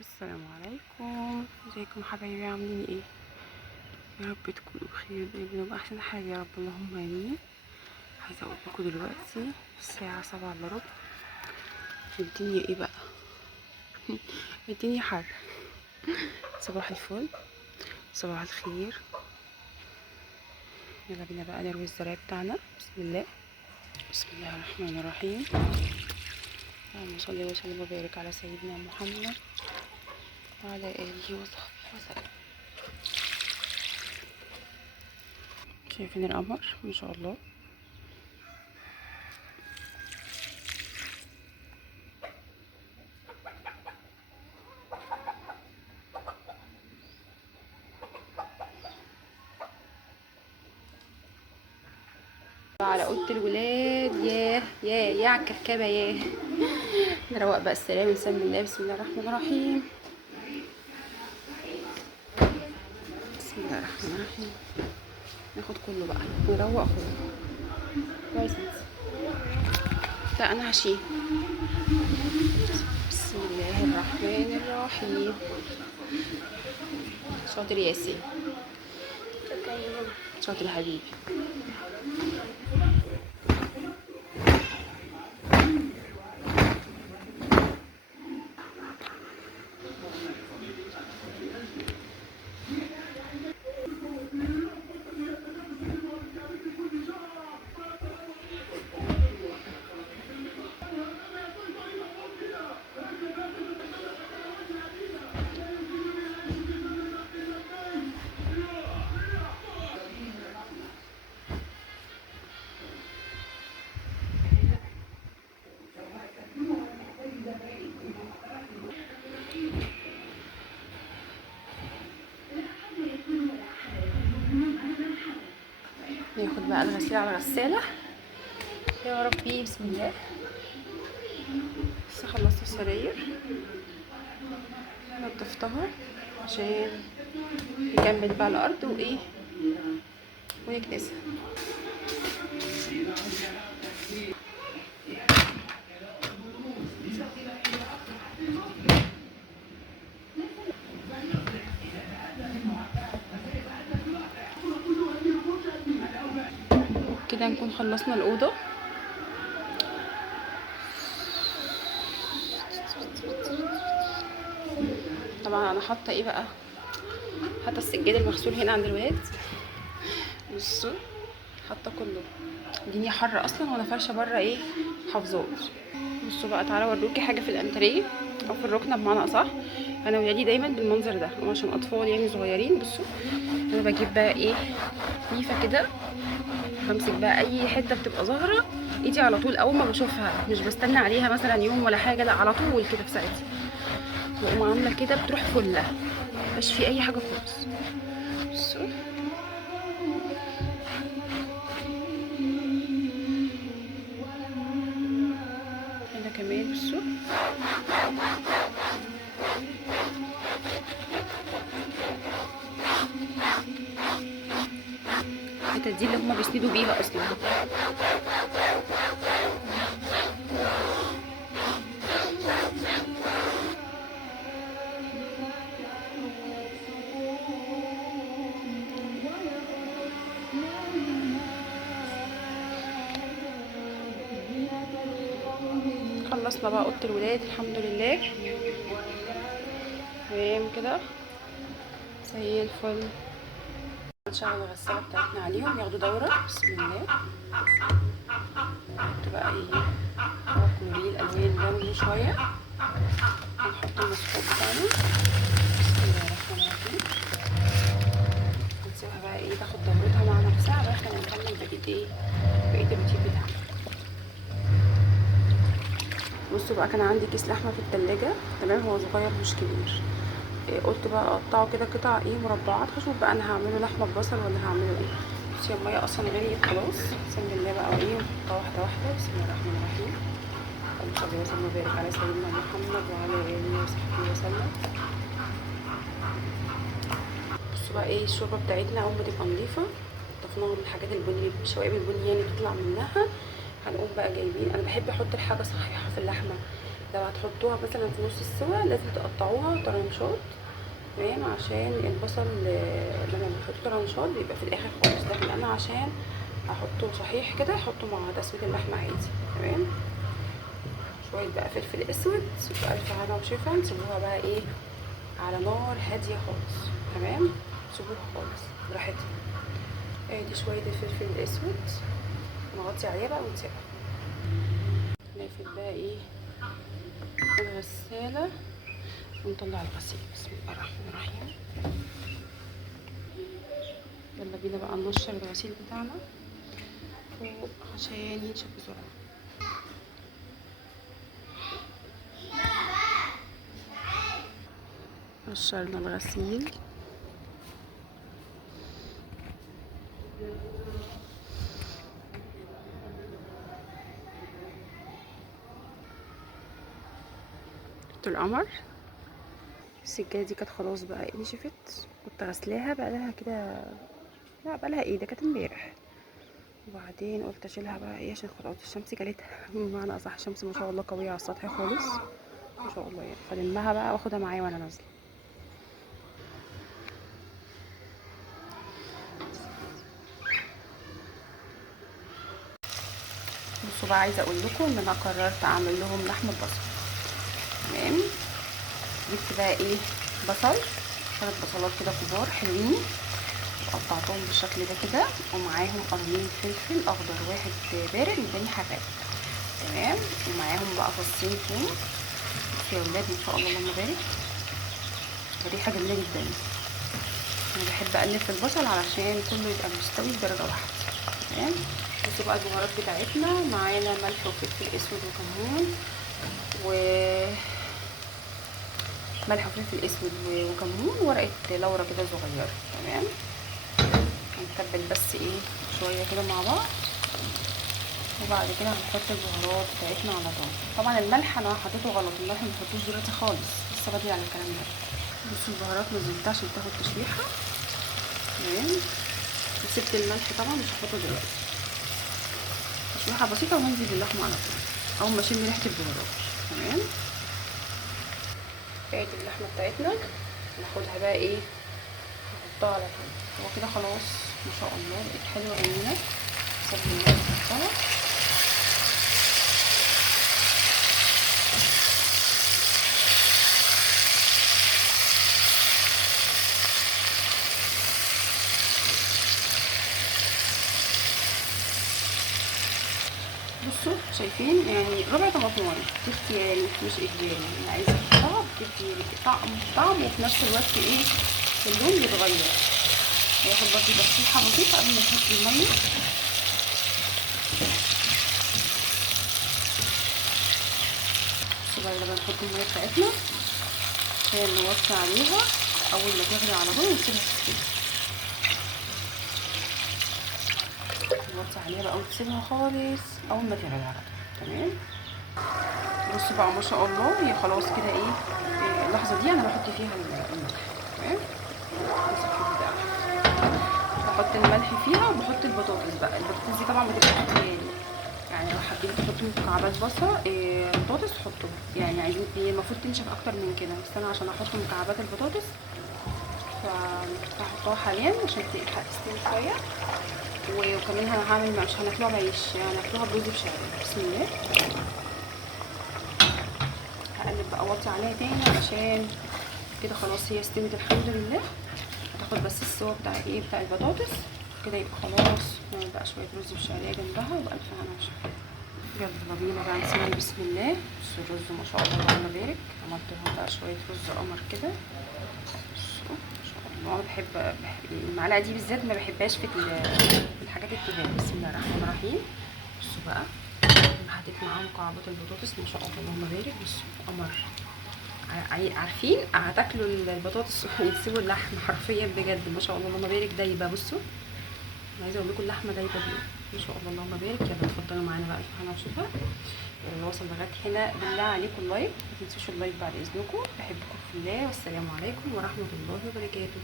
السلام عليكم. ازيكم حبايبي؟ عاملين ايه؟ يا رب تكونوا بخير دايما وبأحسن حال يا رب، اللهم امين. عايزه اقول لكم دلوقتي الساعه 7:15. الدنيا ايه بقى؟ الدنيا حر. صباح الفل، صباح الخير. يلا بينا بقى نروي الزرع بتاعنا. بسم الله، بسم الله الرحمن الرحيم. اللهم صل وسلم وبارك على سيدنا محمد وعلى اله وصحبه وسلم. شايفين القمر ما شاء الله؟ على اوضه الولاد. يا على الكركبه ياه. نروق بقى السلام ونسمي الله. بسم الله الرحمن الرحيم، بسم الله الرحمن الرحيم. ناخد كله بقى نروق خده كويس. لا انا هشيل. بسم الله الرحمن الرحيم. شاطر ياسين، شاطر يا حبيبي. ناخد بقى الغسيل على الغسالة يا ربي. بسم الله. لسه خلصت السراير، نضفتها عشان نكمل بقى الارض وايه ونكنسها. كده نكون خلصنا الاوضه. طبعا انا حاطه ايه بقى، حاطه السجاد المغسول هنا عند الولاد. بصوا حاطه كله. الدنيا حر اصلا وانا فرشه بره ايه حافظات. بصوا بقى، تعالوا اوريكي حاجه في الانتريه او في الركنه بمعنى اصح. انا ولادي دايما بالمنظر ده عشان اطفال يعني صغيرين. بصوا انا بجيب بقى ايه ليفه كده، بمسك بقى اي حته بتبقى ظاهره ايدي على طول اول ما بشوفها، مش بستنى عليها مثلا يوم ولا حاجه، لا على طول كده في ساعتها واقوم عامله كده بتروح فله، مبقاش في اي حاجه خالص. بصوا هنا كمان. بصوا الحته دي اللي هما بيسندوا بيها اصلا. خلصنا بقى اوضه الولاد الحمد لله، تمام كده زي الفل. نشغل الغسالة بتاعتنا عليهم ياخدوا دورة. بسم الله. نحط بقى ايه كلورين الالوان جنبه شوية. نحط المسحوق بتاعنا. بسم الله الرحمن الرحيم. نسيبها بقى ايه تاخد دورتها مع نفسها بقى. احنا نكمل بقية الروتين بتاعنا. بصوا بقى، كان عندي كيس لحمة في التلاجة، تمام، هو صغير مش كبير. قلت بقى اقطعه كده قطع ايه مربعات، هشوف بقى انا هعمله لحمه ببصل ولا هعمله ايه. بصي الميه اصلا غليت خلاص. بسم الله بقى وايه نحطها واحده واحده. بسم الله الرحمن الرحيم. اللهم صل وسلم وبارك على سيدنا محمد وعلى اله وصحبه وسلم. بصوا بقى ايه الشوربه بتاعتنا اول ما تبقى نضيفه، ضفناها من الحاجات البني، الشوائب البني يعني بتطلع منها. هنقوم بقى جايبين، انا بحب احط الحاجه صحيحه في اللحمه، لو هتحطوها مثلا في نص السوا لازم تقطعوها طرنشات، تمام، عشان البصل لما بتحطوه طرنشات بيبقى في الاخر خالص، لكن انا عشان هحطه صحيح كده هحطه مع تسويه اللحمه عادي. تمام. شويه بقى فلفل اسود بألف هنا وشفا، نسيبوها بقى ايه على نار هاديه خالص. تمام، سيبوها خالص براحتها. ادي شويه الفلفل الاسود نغطي عليها بقى ونسيبها. نقفل بقى ايه الغساله ونطلع الغسيل. بسم الله الرحمن الرحيم. يلا بينا بقى ننشر الغسيل بتاعنا فوق عشان ينشف بسرعه. نشرنا الغسيل. القمر السجاده دي كانت خلاص بقى نشفت، كنت غسلاها بقى لها كده، لا بقى لها ايه، ده كانت امبارح. وبعدين قلت اشيلها بقى ايه عشان خلاص الشمس جالتها بمعنى اصح الشمس ما شاء الله قويه على السطح خالص ما شاء الله يعني، فلمها بقى واخدها معايا وانا نازله. بصوا بقى، عايزه اقول لكم ان انا قررت اعمل لهم لحمه بصل. تمام. جبت بقى ايه بصل، 3 بصلات كده كبار حلوين، قطعتهم بالشكل ده كده، ومعاهم قرنين فلفل اخضر، واحد بارد والتاني حراق. تمام. ومعاهم بقى فصين ثوم. بصوا يا ولاد ما شاء الله اللهم بارك، الريحه جميله جدا. انا بحب اقلب في البصل علشان كله يبقى مستوي بدرجه واحده. تمام. بصوا بقى البهارات بتاعتنا، معانا ملح وفلفل اسود وكمون ملح وفلفل اسود وكمون ورقه لورا كده صغيره. تمام. هنتبل بس ايه شويه كده مع بعض، وبعد كده هنحط البهارات بتاعتنا على طول. طبعا الملح انا حطيته غلط، الملح ما تحطوش دلوقتي خالص، لسه بدري على الكلام ده. بصوا البهارات نزلتها عشان تاخد تشويحه. تمام. وسبت الملح طبعا مش هحطه دلوقتي، تشويحه بسيطه وهنزل باللحمه على طول اول ما اشم ريحه البهارات. تمام. ادي اللحمه بتاعتنا ناخدها بقى ايه نحطها على طول. هو كده خلاص ما شاء الله بقت حلوه جميله. صب الميه نحطها. بصوا شايفين يعني ربع طماطمايه، دي اختياري مش اجباري، اللي عايزه تحطها بتدي طعم وفي نفس الوقت ايه اللون بيتغير. هياخد برضه تسريحه بسيطه قبل ما نحط الميه. بصوا بقى لما نحط الميه بتاعتنا عشان نوطي عليها اول ما تغلي على طول ونسيبها تستوي. نوطي عليها بقى ونسيبها خالص اول ما تغلي على طول. تمام. بصوا بقى ما شاء الله هي خلاص كده ايه اللحظه دي انا بحط فيها الملح. تمام. بحط الملح فيها وبحط البطاطس بقى. البطاطس دي طبعا بتبقى اختياري، يعني لو حابين تحطوا مكعبات بصل بطاطس حطوا، يعني عايزين هي المفروض تنشف اكتر من كده، بس انا عشان احط مكعبات البطاطس فهحطها حاليا عشان تلحق تستوي شويه. وكمان هعمل مش هناكلوها بعيش، هناكلوها برز بشعريه. بسم الله. هقلب بقى واطي عليها تاني علشان كده خلاص هي استوت الحمد لله. هتاخد بس السوا بتاع ايه بتاع البطاطس كده يبقى خلاص. نعمل بقى شويه رز بشعريه جنبها وبألف هنا وشفا. يلا بينا بقى نسوي. بسم الله. بصوا الرز ما شاء الله اللهم بارك. عملت لهم بقى شويه رز قمر كده. بصوا ما شاء الله. انا بحب المعلقه دي بالذات ما بحبهاش في الحاجات التقيله. بسم الله الرحمن الرحيم. بصوا بقى حطيت معاهم مكعبات البطاطس ما شاء الله اللهم بارك. بصوا قمر. عارفين هتاكلوا البطاطس وتسيبوا اللحم حرفيا بجد ما شاء الله اللهم بارك دايبه. بصوا انا عايزه اقول لكم اللحمه دايبه دي ما شاء الله اللهم بارك. يلا اتفضلوا معانا بقى الف هنا وشفا. اللي وصل لغايه هنا بالله عليكم اللايك، ما تنسوش اللايك بعد اذنكم. بحبكم في الله والسلام عليكم ورحمه الله وبركاته.